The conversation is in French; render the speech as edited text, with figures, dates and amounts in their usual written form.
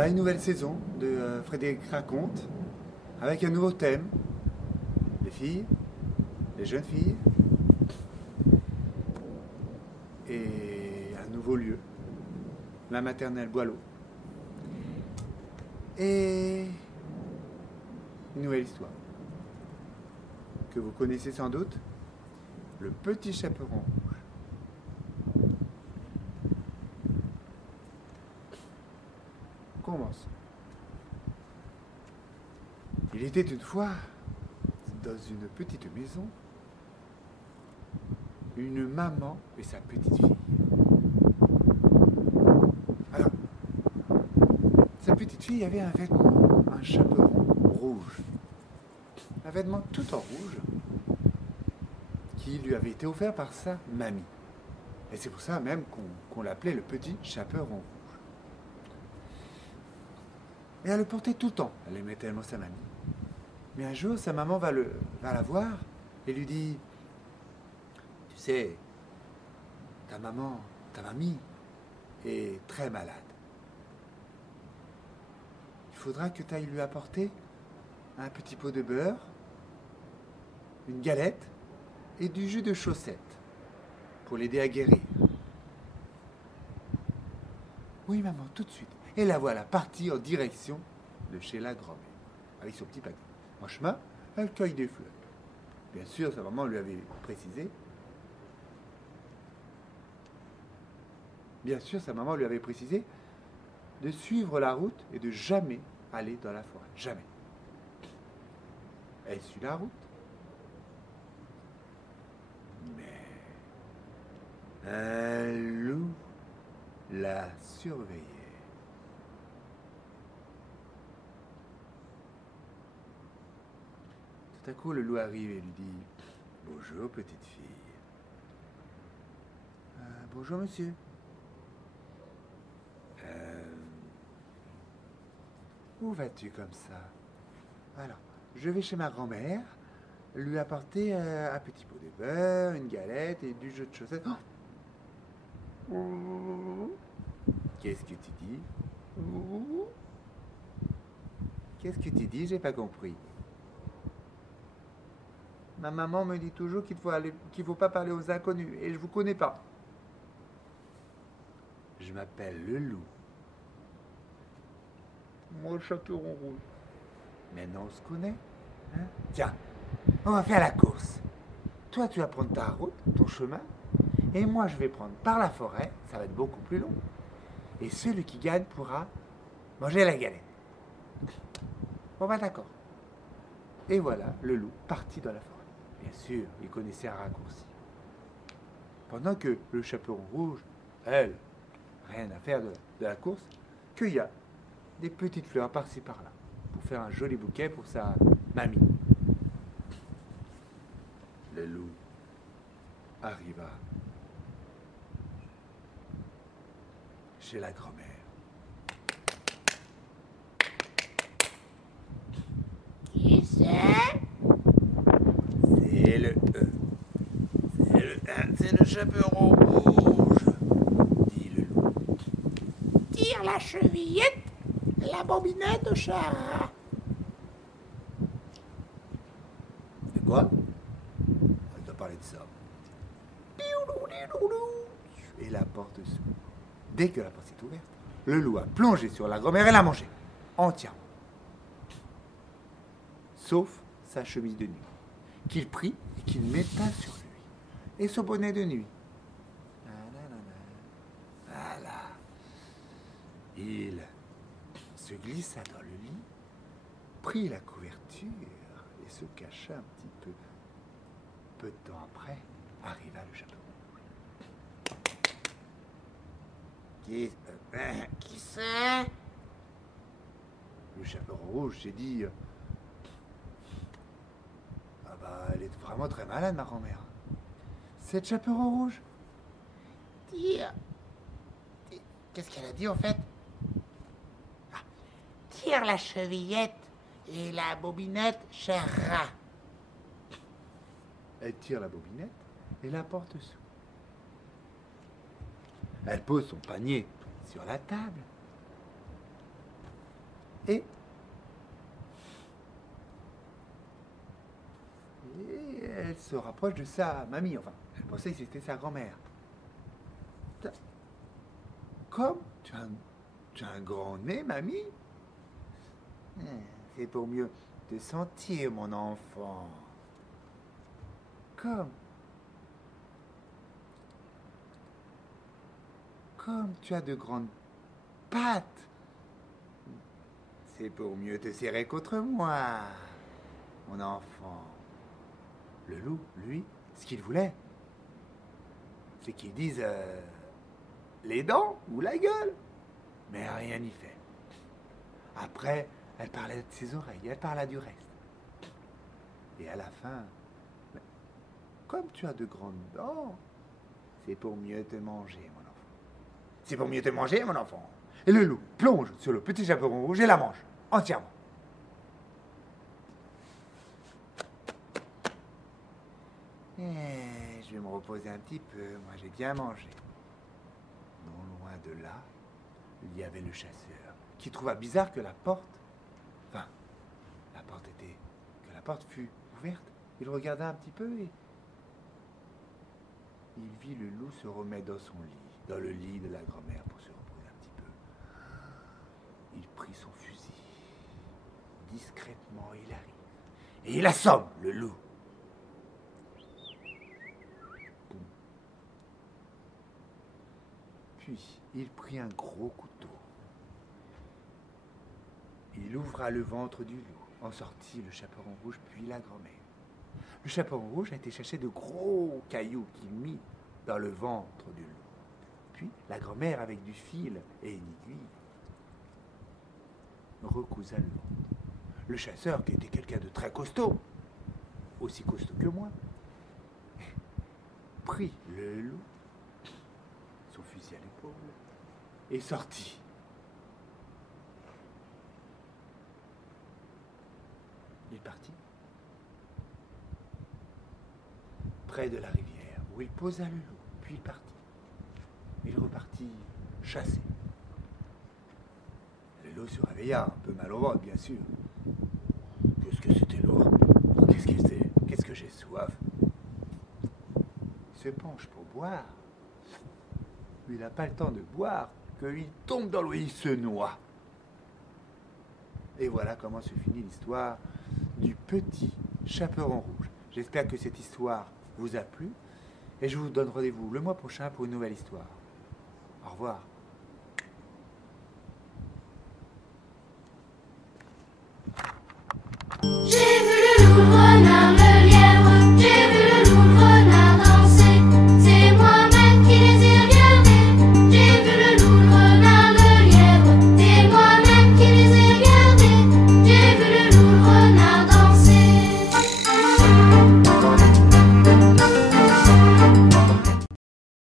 Voilà une nouvelle saison de Frédéric Raconte, avec un nouveau thème, les filles, les jeunes filles, et un nouveau lieu, la maternelle Boileau. Et une nouvelle histoire, que vous connaissez sans doute, le petit chaperon rouge. Commence. Il était une fois, dans une petite maison, une maman et sa petite fille. Alors, sa petite fille avait un vêtement, un chaperon rouge. Un vêtement tout en rouge qui lui avait été offert par sa mamie. Et c'est pour ça même qu'on l'appelait le petit chaperon rouge. Et elle le portait tout le temps. Elle aimait tellement sa mamie. Mais un jour, sa maman va la voir et lui dit: tu sais, ta mamie est très malade. Il faudra que tu ailles lui apporter un petit pot de beurre, une galette et du jus de chaussette pour l'aider à guérir. Oui, maman, tout de suite. Et la voilà partie en direction de chez la grand-mère, avec son petit paquet. En chemin, elle cueille des fleurs. Bien sûr, sa maman lui avait précisé. De suivre la route et de jamais aller dans la forêt. Jamais. Elle suit la route. Mais un loup la surveillait. Tout à coup, le loup arrive et lui dit: bonjour, petite fille. Bonjour, monsieur. Où vas-tu comme ça? Alors, je vais chez ma grand-mère lui apporter un petit pot de beurre, une galette et du jus de chaussette. Oh. Qu'est-ce que tu dis? Qu'est-ce que tu dis? J'ai pas compris. Ma maman me dit toujours qu'il faut pas parler aux inconnus, et je vous connais pas. Je m'appelle le loup. Moi, le chaperon rouge. Maintenant, on se connaît, hein? Tiens, on va faire la course. Toi, tu vas prendre ta route, ton chemin, et moi, je vais prendre par la forêt. Ça va être beaucoup plus long. Et celui qui gagne pourra manger la galette. Bon, bah d'accord. Et voilà, le loup partit dans la forêt. Bien sûr, il connaissait un raccourci. Pendant que le chaperon rouge, elle, rien à faire de la course, cueilla des petites fleurs par-ci par-là pour faire un joli bouquet pour sa mamie. Le loup arriva chez la grand-mère. Qui c'est? C'est le chaperon rouge, dit le loup. Tire la chevillette, la bobinette au chat. De quoi? On doit parler de ça. Et la porte s'ouvre. Dès que la porte est ouverte, le loup a plongé sur la grand-mère et l'a mangée entièrement. Sauf sa chemise de nuit, qu'il prit et qu'il metta sur lui. Et son bonnet de nuit. Voilà. Il se glissa dans le lit, prit la couverture et se cacha un petit peu. Peu de temps après, arriva le chaperon rouge. Qui c'est? Le chaperon rouge s'est dit: ah bah, elle est vraiment très malade, ma grand-mère. Cette chaperon rouge? Tire. Qu'est-ce qu'elle a dit en fait? Tire la chevillette et la bobinette, cher rat. Elle tire la bobinette et la porte s'ouvre. Elle pose son panier sur la table. Et elle se rapproche de sa mamie, enfin, elle pensait que c'était sa grand-mère. Comme tu as un grand nez, mamie? C'est pour mieux te sentir, mon enfant. Comme tu as de grandes pattes. C'est pour mieux te serrer contre moi, mon enfant. Le loup, lui, ce qu'il voulait, c'est qu'il dise les dents ou la gueule. Mais rien n'y fait. Après, elle parlait de ses oreilles, elle parla du reste. Et à la fin, comme tu as de grandes dents, c'est pour mieux te manger, mon enfant. C'est pour mieux te manger, mon enfant. Et le loup plonge sur le petit chaperon rouge et la mange entièrement. Et je vais me reposer un petit peu, moi j'ai bien mangé. Non loin de là, il y avait le chasseur, qui trouva bizarre que la porte fût ouverte. Il regarda un petit peu et il vit le loup se remettre dans son lit, dans le lit de la grand-mère pour se reposer un petit peu. Il prit son fusil. Discrètement, il arrive. Et il assomme le loup. Puis, il prit un gros couteau. Il ouvra le ventre du loup. En sortit le chaperon rouge, puis la grand-mère. Le chaperon rouge a été chercher de gros cailloux qu'il mit dans le ventre du loup. Puis, la grand-mère, avec du fil et une aiguille, recousa le ventre. Le chasseur, qui était quelqu'un de très costaud, aussi costaud que moi, prit le loup, son fusil à l'épaule, et sortit. Il partit près de la rivière, où il posa le loup, puis il partit. Il repartit chasser. Le loup se réveilla, un peu mal au ventre, bien sûr. Qu'est-ce que c'était lourd? Qu'est-ce que c'est? Qu'est-ce que j'ai soif? Il se penche pour boire. Il n'a pas le temps de boire, qu'il tombe dans l'eau et il se noie. Et voilà comment se finit l'histoire du petit chaperon rouge. J'espère que cette histoire vous a plu et je vous donne rendez-vous le mois prochain pour une nouvelle histoire. Au revoir.